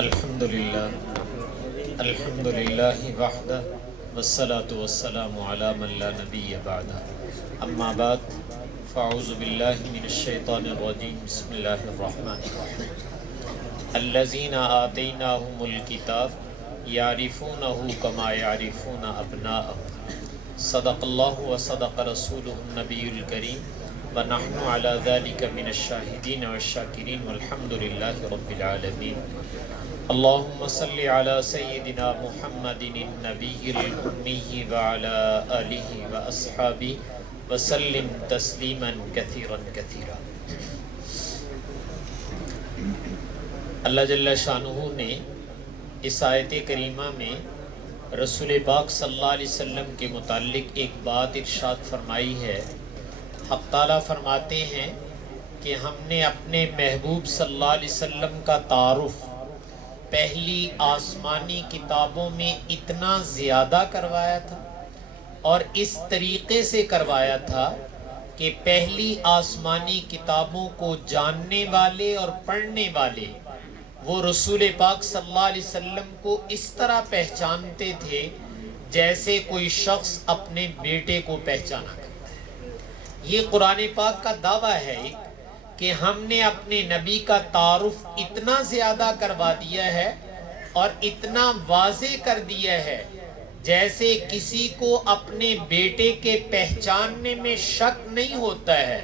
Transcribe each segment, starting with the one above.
الحمدللہ وحدہ والصلاة والسلام علی من لا نبی بعدہ اما بعد فاعوذ باللہ من الشیطان الرجیم بسم اللہ الرحمن الرحیم الذین آتیناہم الکتاب یعرفونہ کما یعرفون ابناءہم صدق اللہ وصدق رسولہ النبی الکریم ونحن علی ذلک من الشاہدین والشاکرین والحمد للہ رب العالمین اللہم صلی علی سیدنا محمد النبی الأمی وعلی آلہ واصحابہ وسلم تسلیما کثیرا کثیرا۔ اللہ جل شانہ نے اس آیت کریمہ میں رسول پاک صلی اللہ علیہ وسلم کے متعلق ایک بات ارشاد فرمائی ہے۔ حق تعالیٰ فرماتے ہیں کہ ہم نے اپنے محبوب صلی اللہ علیہ وسلم کا تعارف پہلی آسمانی کتابوں میں اتنا زیادہ کروایا تھا اور اس طریقے سے کروایا تھا کہ پہلی آسمانی کتابوں کو جاننے والے اور پڑھنے والے وہ رسول پاک صلی اللہ علیہ وسلم کو اس طرح پہچانتے تھے جیسے کوئی شخص اپنے بیٹے کو پہچانا کرتا ہے۔ یہ قرآن پاک کا دعویٰ ہے کہ ہم نے اپنے نبی کا تعارف اتنا زیادہ کروا دیا ہے اور اتنا واضح کر دیا ہے جیسے کسی کو اپنے بیٹے کے پہچاننے میں شک نہیں ہوتا ہے،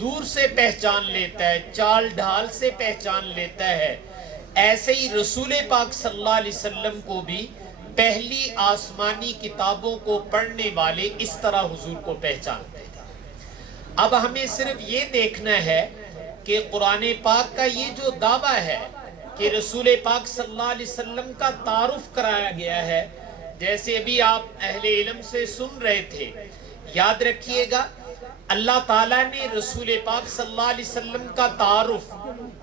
دور سے پہچان لیتا ہے، چال ڈھال سے پہچان لیتا ہے۔ ایسے ہی رسول پاک صلی اللہ علیہ وسلم کو بھی پہلی آسمانی کتابوں کو پڑھنے والے اس طرح حضور کو پہچانتے تھے۔ اب ہمیں صرف یہ دیکھنا ہے کہ قرآن پاک کا یہ جو دعویٰ ہے کہ رسول پاک صلی اللہ علیہ وسلم کا تعارف کرایا گیا ہے، جیسے ابھی آپ اہل علم سے سن رہے تھے، یاد رکھیے گا اللہ تعالیٰ نے رسول پاک صلی اللہ علیہ وسلم کا تعارف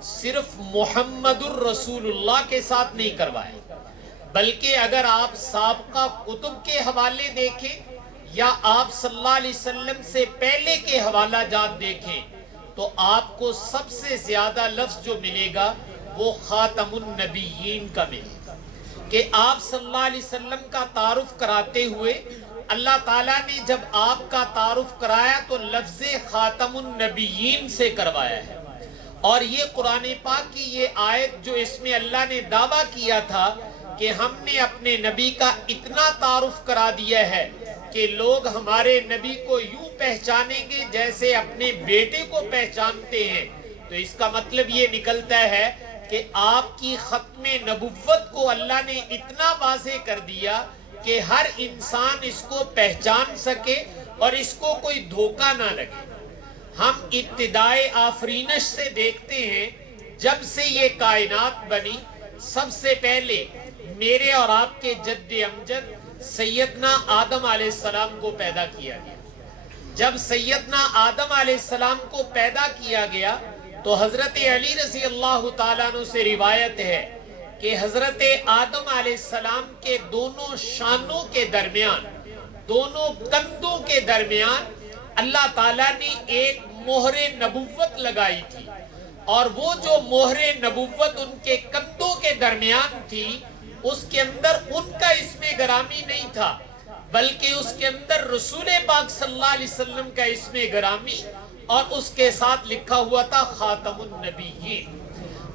صرف محمد الرسول اللہ کے ساتھ نہیں کروایا، بلکہ اگر آپ سابقہ کتب کے حوالے دیکھیں یا آپ صلی اللہ علیہ وسلم سے پہلے کے حوالہ جات دیکھیں تو آپ کو سب سے زیادہ لفظ جو ملے گا وہ خاتم النبیین کا ملے گا کہ آپ صلی اللہ علیہ وسلم کا تعارف کراتے ہوئے اللہ تعالیٰ نے جب آپ کا تعارف کرایا تو لفظ خاتم النبیین سے کروایا ہے۔ اور یہ قرآن پاک کی یہ آیت جو اس میں اللہ نے دعویٰ کیا تھا کہ ہم نے اپنے نبی کا اتنا تعارف کرا دیا ہے کہ لوگ ہمارے نبی کو یوں پہچانیں گے جیسے اپنے بیٹے کو پہچانتے ہیں، تو اس کا مطلب یہ نکلتا ہے کہ آپ کی ختم نبوت کو اللہ نے اتنا واضح کر دیا کہ ہر انسان اس کو پہچان سکے اور اس کو کوئی دھوکہ نہ لگے۔ ہم ابتدائے آفرینش سے دیکھتے ہیں، جب سے یہ کائنات بنی سب سے پہلے میرے اور آپ کے جد امجد سیدنا آدم علیہ السلام کو پیدا کیا گیا۔ جب سیدنا آدم علیہ السلام کو پیدا کیا گیا تو حضرت علی رضی اللہ تعالیٰ عنہ سے روایت ہے کہ حضرت آدم علیہ السلام کے دونوں شانوں کے درمیان، دونوں کندھوں کے درمیان اللہ تعالیٰ نے ایک مہر نبوت لگائی تھی، اور وہ جو مہر نبوت ان کے کندھوں کے درمیان تھی اس کے اندر ان کا اسم گرامی نہیں تھا، بلکہ اس کے اندر رسول پاک صلی اللہ علیہ وسلم کا اسم گرامی اور اس کے ساتھ لکھا ہوا تھا خاتم النبیین۔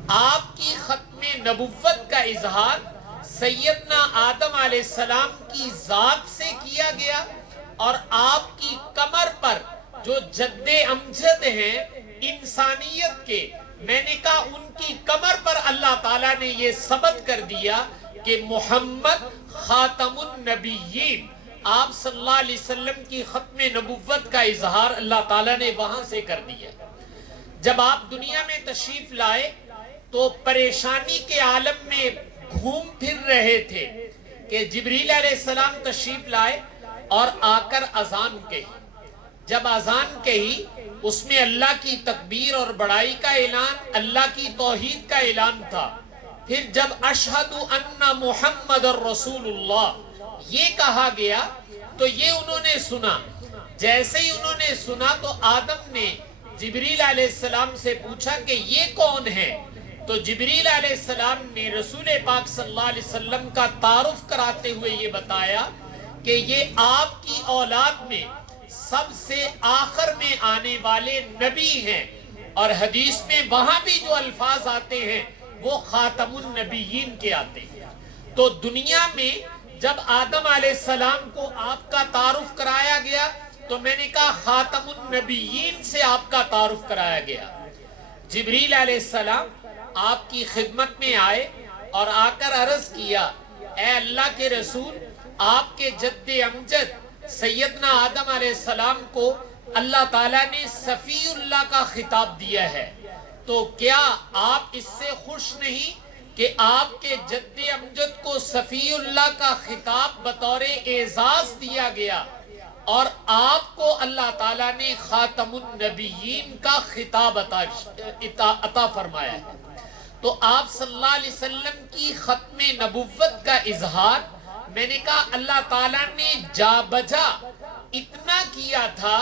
آپ کی ختم نبوت کا اظہار سیدنا آدم علیہ السلام کی ذات سے کیا گیا، اور آپ کی کمر پر جو جد امجد ہیں انسانیت کے، میں نے کہا ان کی کمر پر اللہ تعالیٰ نے یہ ثبت کر دیا کہ محمد خاتم النبیین، آپ صلی اللہ علیہ وسلم کی ختم نبوت کا اظہار اللہ تعالیٰ نے وہاں سے کر دیا۔ جب آپ دنیا میں تشریف لائے تو پریشانی کے عالم میں گھوم پھر رہے تھے کہ جبریل علیہ السلام تشریف لائے اور آ کر اذان کہی۔ جب اذان کہی اس میں اللہ کی تکبیر اور بڑائی کا اعلان، اللہ کی توحید کا اعلان تھا۔ پھر جب اشہد ان محمد الرسول اللہ یہ کہا گیا تو یہ انہوں نے سنا۔ جیسے ہی انہوں نے سنا تو آدم نے جبریل علیہ السلام سے پوچھا کہ یہ کون ہے؟ تو جبریل علیہ السلام نے رسول پاک صلی اللہ علیہ وسلم کا تعارف کراتے ہوئے یہ بتایا کہ یہ آپ کی اولاد میں سب سے آخر میں آنے والے نبی ہیں، اور حدیث میں وہاں بھی جو الفاظ آتے ہیں وہ خاتم النبیین کے آتے ہیں۔ تو دنیا میں جب آدم علیہ السلام کو آپ کا تعارف کرایا گیا تو میں نے کہا خاتم النبیین سے آپ کا تعارف کرایا گیا۔ جبریل علیہ السلام آپ کی خدمت میں آئے اور آ کر عرض کیا، اے اللہ کے رسول، آپ کے جد امجد سیدنا آدم علیہ السلام کو اللہ تعالیٰ نے صفی اللہ کا خطاب دیا ہے، تو کیا آپ اس سے خوش نہیں کہ آپ کے جد امجد کو صفی اللہ کا خطاب بطور اعزاز دیا گیا اور آپ کو اللہ تعالیٰ نے خاتم النبیین کا خطاب عطا فرمایا ہے؟ تو آپ صلی اللہ علیہ وسلم کی ختم نبوت کا اظہار میں نے کہا اللہ تعالیٰ نے جا بجا اتنا کیا تھا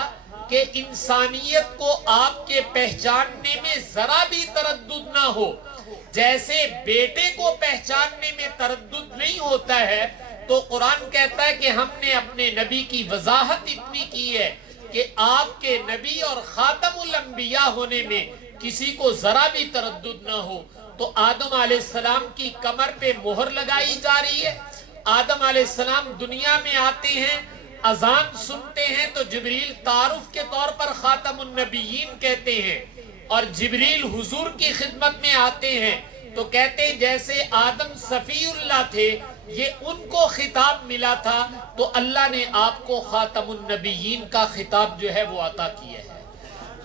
کہ انسانیت کو آپ کے پہچاننے میں ذرا بھی تردد نہ ہو۔ جیسے بیٹے کو پہچاننے میں تردد نہیں ہوتا ہے، تو قرآن کہتا ہے کہ ہم نے اپنے نبی کی وضاحت اتنی کی ہے کہ آپ کے نبی اور خاتم الانبیاء ہونے میں کسی کو ذرا بھی تردد نہ ہو۔ تو آدم علیہ السلام کی کمر پہ مہر لگائی جا رہی ہے، آدم علیہ السلام دنیا میں آتے ہیں، اذان سنتے ہیں تو جبریل تعارف کے طور پر خاتم النبیین کہتے ہیں، اور جبریل حضور کی خدمت میں آتے ہیں تو کہتے ہیں جیسے آدم صفی اللہ تھے، یہ ان کو خطاب ملا تھا تو اللہ نے آپ کو خاتم النبیین کا خطاب جو ہے وہ عطا کیا ہے۔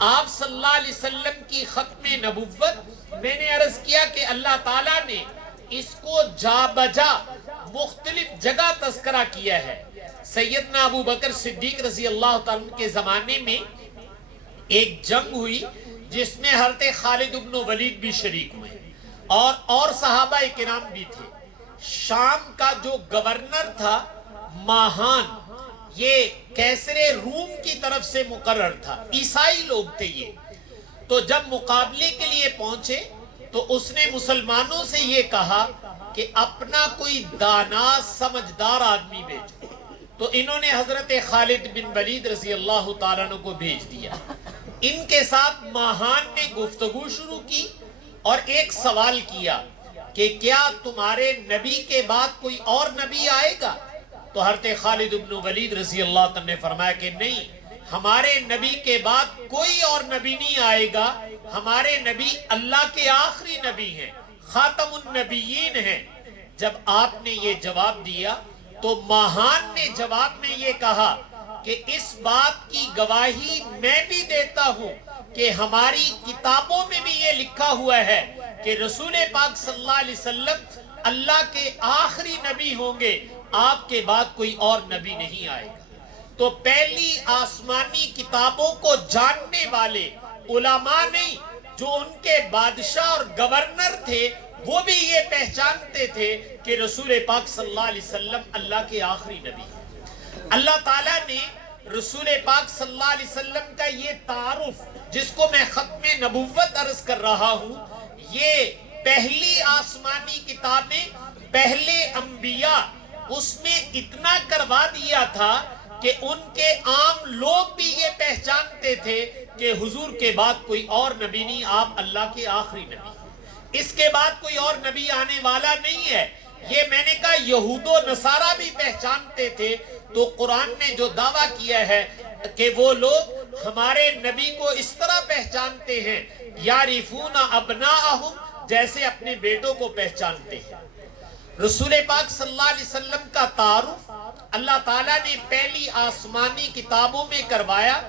آپ صلی اللہ علیہ وسلم کی ختم نبوت میں نے عرض کیا کہ اللہ تعالیٰ نے اس کو جا بجا مختلف جگہ تذکرہ کیا ہے۔ سیدنا ابو بکر صدیق رضی اللہ تعالیٰ کے زمانے میں ایک جنگ ہوئی جس میں حضرت خالد بن ولید بھی شریک ہوئے اور صحابہ کرام بھی تھے۔ شام کا جو گورنر تھا ماہان، یہ کیسر روم کی طرف سے مقرر تھا، عیسائی لوگ تھے یہ۔ تو جب مقابلے کے لیے پہنچے تو اس نے مسلمانوں سے یہ کہا کہ اپنا کوئی دانا سمجھدار آدمی بھیجو۔ تو انہوں نے حضرت خالد بن ولید رضی اللہ تعالیٰ عنہ کو بھیج دیا۔ ان کے ساتھ ماہان نے گفتگو شروع کی اور ایک سوال کیا کہ کیا تمہارے نبی کے بعد کوئی اور نبی آئے گا؟ تو حضرت خالد بن ولید رضی اللہ تعالیٰ نے فرمایا کہ نہیں، ہمارے نبی کے بعد کوئی اور نبی نہیں آئے گا، ہمارے نبی اللہ کے آخری نبی ہیں، خاتم النبیین ہیں۔ جب آپ نے یہ جواب دیا تو ماہان نے جواب میں یہ کہا کہ اس بات کی گواہی میں بھی دیتا ہوں کہ ہماری کتابوں میں بھی یہ لکھا ہوا ہے کہ رسول پاک صلی اللہ علیہ وسلم اللہ کے آخری نبی ہوں گے، آپ کے بعد کوئی اور نبی نہیں آئے گا۔ تو پہلی آسمانی کتابوں کو جاننے والے علماء نہیں، جو ان کے بادشاہ اور گورنر تھے، وہ بھی یہ پہچانتے تھے کہ رسول پاک صلی اللہ علیہ وسلم اللہ کے آخری نبی ہیں۔ اللہ تعالیٰ نے رسول پاک صلی اللہ علیہ وسلم کا یہ تعارف، جس کو میں ختم نبوت عرض کر رہا ہوں، یہ پہلی آسمانی کتابیں، پہلے انبیاء، اس میں اتنا کروا دیا تھا کہ ان کے عام لوگ بھی یہ پہچانتے تھے کہ حضور کے بعد کوئی اور نبی نہیں، آپ اللہ کے آخری نبی ہیں، اس کے بعد کوئی اور نبی آنے والا نہیں ہے۔ یہ میں نے کہا یہود و نصارہ بھی پہچانتے تھے۔ تو قرآن نے جو دعویٰ کیا ہے کہ وہ لوگ ہمارے نبی کو اس طرح پہچانتے ہیں، یعرفون ابناءہم، جیسے اپنے بیٹوں کو پہچانتے ہیں۔ رسول پاک صلی اللہ علیہ وسلم کا تعارف اللہ تعالیٰ نے پہلی آسمانی کتابوں میں کروایا۔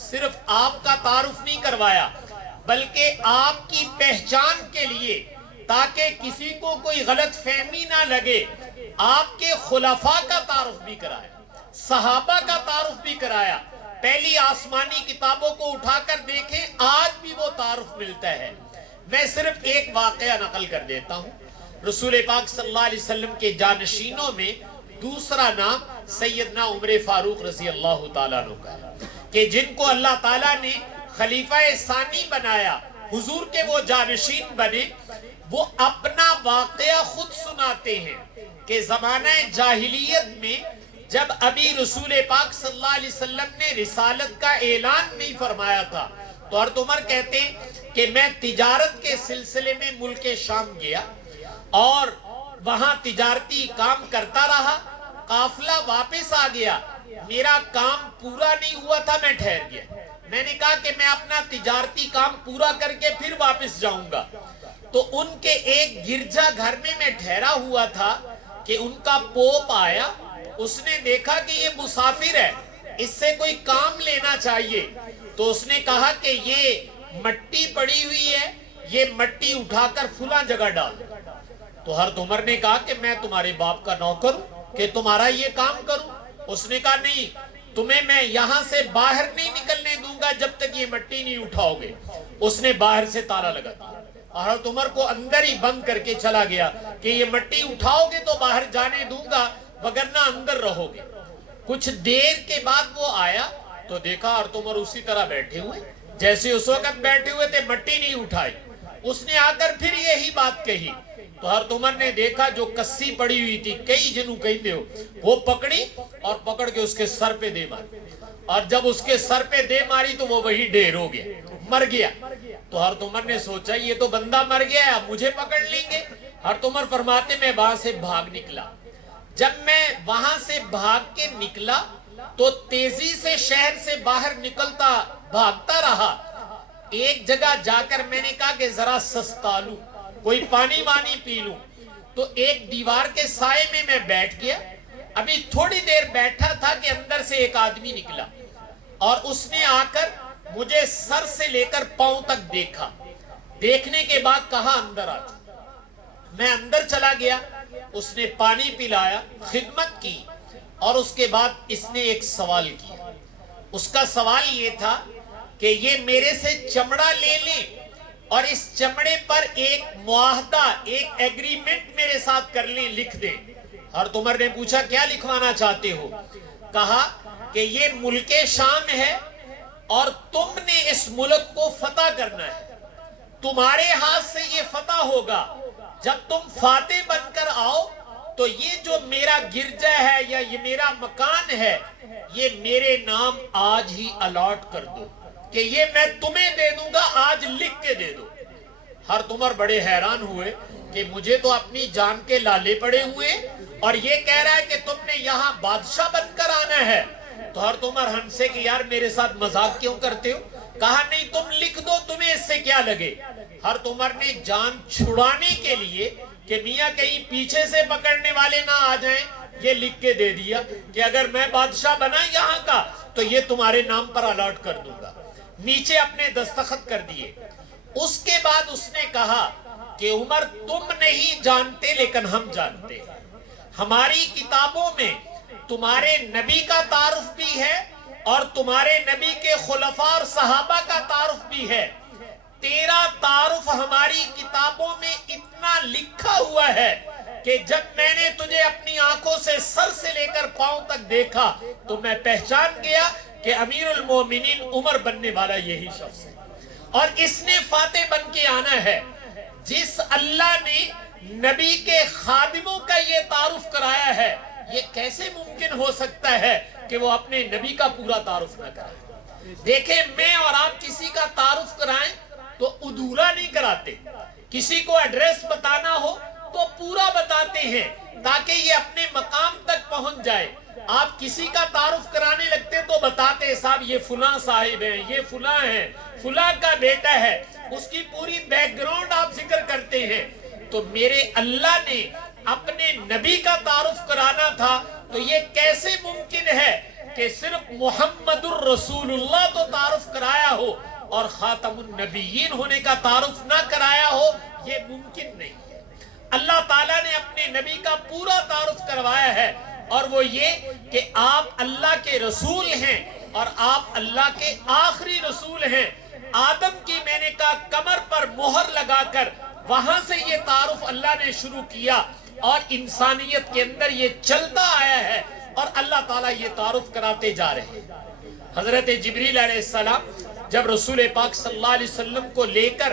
صرف آپ کا تعارف نہیں کروایا، بلکہ آپ کی پہچان کے لیے، تاکہ کسی کو کوئی غلط فہمی نہ لگے، آپ کے خلفاء کا تعارف بھی کرایا، صحابہ کا تعارف بھی کرایا۔ پہلی آسمانی کتابوں کو اٹھا کر دیکھیں، آج بھی وہ تعارف ملتا ہے۔ میں صرف ایک واقعہ نقل کر دیتا ہوں۔ رسول پاک صلی اللہ علیہ وسلم کے جانشینوں میں دوسرا نام سیدنا عمر فاروق رضی اللہ تعالیٰ عنہ کا ہے، کہ جن کو اللہ تعالیٰ نے خلیفہ ثانی بنایا، حضور کے وہ جانشین بنے۔ وہ اپنا واقعہ خود سناتے ہیں کہ زمانہ جاہلیت میں جب ابھی رسول پاک صلی اللہ علیہ وسلم نے رسالت کا اعلان نہیں فرمایا تھا تو حضرت عمر کہتے ہیں کہ میں تجارت کے سلسلے میں ملک شام گیا اور وہاں تجارتی کام کرتا رہا، قافلہ واپس آ گیا، میرا کام پورا نہیں ہوا تھا، میں ٹھہر گیا۔ میں نے کہا کہ میں اپنا تجارتی کام پورا کر کے پھر واپس جاؤں گا۔ تو ان کے ایک گرجا گھر میں ٹھہرا ہوا تھا کہ ان کا پوپ آیا، اس نے دیکھا کہ یہ مسافر ہے، اس سے کوئی کام لینا چاہیے، تو اس نے کہا کہ یہ مٹی پڑی ہوئی ہے، یہ مٹی اٹھا کر فلاں جگہ ڈال۔ تو حضرت عمر نے کہا کہ میں تمہارے باپ کا نوکر ہوں کہ تمہارا یہ کام کروں؟ اس نے کہا نہیں، تمہیں میں یہاں سے باہر نہیں نکلنے دوں گا جب تک یہ مٹی نہیں اٹھاؤ گے۔ اس نے باہر سے تالا لگا دیا، حضرت عمر کو اندر ہی بند کر کے چلا گیا کہ یہ مٹی اٹھاؤ گے تو باہر جانے دوں گا وگرنہ اندر رہو گے۔ کچھ دیر کے بعد وہ آیا تو دیکھا حضرت عمر اسی طرح بیٹھے ہوئے جیسے اس وقت بیٹھے ہوئے تھے، مٹی نہیں اٹھائی۔ اس نے آ کر پھر یہی بات کہی تو حضرت عمر نے دیکھا جو کسی پڑی ہوئی تھی، کئی جنوں کہتے ہو، وہ پکڑی اور پکڑ کے اس کے سر پہ دے ماری، اور جب اس کے سر پہ دے ماری تو وہ وہی ڈھیر ہو گیا، مر گیا۔ تو حضرت عمر نے سوچا یہ تو بندہ مر گیا ہے، اب مجھے پکڑ لیں گے۔ حضرت عمر فرماتے میں وہاں سے بھاگ نکلا۔ جب میں وہاں سے بھاگ کے نکلا تو تیزی سے شہر سے باہر نکلتا بھاگتا رہا۔ ایک جگہ جا کر میں نے کہا کہ ذرا سستا لوں، کوئی پانی وانی پی لوں، تو ایک دیوار کے سائے میں بیٹھ گیا۔ ابھی تھوڑی دیر بیٹھا تھا کہ اندر سے ایک آدمی نکلا اور اس نے آ کر مجھے سر سے لے کر پاؤں تک دیکھا۔ دیکھنے کے بعد کہا اندر آ جا۔ میں اندر چلا گیا، اس نے پانی پلایا، خدمت کی، اور اس کے بعد اس نے ایک سوال کیا۔ اس کا سوال یہ تھا کہ یہ میرے سے چمڑا لے لیں اور اس چمڑے پر ایک معاہدہ، ایک ایگریمنٹ میرے ساتھ کر لیں، لکھ دیں۔ حضرت عمر نے پوچھا کیا لکھوانا چاہتے ہو؟ کہا کہ یہ ملک شام ہے اور تم نے اس ملک کو فتح کرنا ہے، تمہارے ہاتھ سے یہ فتح ہوگا۔ جب تم فاتح بن کر آؤ تو یہ جو میرا گرجا ہے یا یہ میرا مکان ہے، یہ میرے نام آج ہی الاٹ کر دو کہ یہ میں تمہیں دے دوں گا، آج لکھ کے دے دو۔ حضرت عمر بڑے حیران ہوئے کہ مجھے تو اپنی جان کے لالے پڑے ہوئے اور یہ کہہ رہا ہے کہ تم نے یہاں بادشاہ بن کر آنا ہے۔ تو حضرت عمر ہنسے کہ یار میرے ساتھ مذاق کیوں کرتے ہو؟ کہا نہیں تم لکھ دو، تمہیں اس سے کیا لگے۔ حضرت عمر نے جان چھڑانے کے لیے کہ میاں کہیں پیچھے سے پکڑنے والے نہ آ جائیں، یہ لکھ کے دے دیا کہ اگر میں بادشاہ بنا یہاں کا تو یہ تمہارے نام پر الاٹ کر دوں گا۔ نیچے اپنے دستخط کر دیے۔ اس کے بعد اس نے کہا کہ عمر تم نہیں جانتے لیکن ہم جانتے ہیں، ہماری کتابوں میں تمہارے نبی کا تعارف بھی ہے اور تمہارے نبی کے خلفاء اور صحابہ کا تعارف بھی ہے۔ تیرا تعارف ہماری کتابوں میں اتنا لکھا ہوا ہے کہ جب میں نے تجھے اپنی آنکھوں سے سر سے لے کر پاؤں تک دیکھا تو میں پہچان گیا کہ امیر المومنین عمر بننے والا یہی شخص ہے اور اس نے فاتح بن کے آنا ہے۔ جس اللہ نے نبی کے خادموں کا یہ تعارف کرایا ہے، یہ کیسے ممکن ہو سکتا ہے کہ وہ اپنے نبی کا پورا تعارف نہ کرائے؟ دیکھیں میں اور آپ کسی کا تعارف کرائیں تو ادھورا نہیں کراتے، کسی کو ایڈریس بتانا ہو تو پورا بتاتے ہیں تاکہ یہ اپنے مقام تک پہنچ جائے۔ آپ کسی کا تعارف کرانے لگتے تو بتاتے صاحب یہ فلاں صاحب ہیں، یہ فلاں ہیں، فلاں کا بیٹا ہے، اس کی پوری بیک گراؤنڈ آپ ذکر کرتے ہیں۔ تو میرے اللہ نے اپنے نبی کا تعارف کرانا تھا تو یہ کیسے ممکن ہے کہ صرف محمد الرسول اللہ تو تعارف کرایا ہو اور خاتم النبیین ہونے کا تعارف نہ کرایا ہو؟ یہ ممکن نہیں ہے۔ اللہ تعالیٰ نے اپنے نبی کا پورا تعارف کروایا ہے اور وہ یہ کہ آپ اللہ کے رسول ہیں اور آپ اللہ کے آخری رسول ہیں۔ آدم کی میں نے کہا کمر پر مہر لگا کر وہاں سے یہ تعارف اللہ نے شروع کیا اور انسانیت کے اندر یہ چلتا آیا ہے اور اللہ تعالیٰ یہ تعارف کراتے جا رہے ہیں۔ حضرت جبریل علیہ السلام جب رسول پاک صلی اللہ علیہ وسلم کو لے کر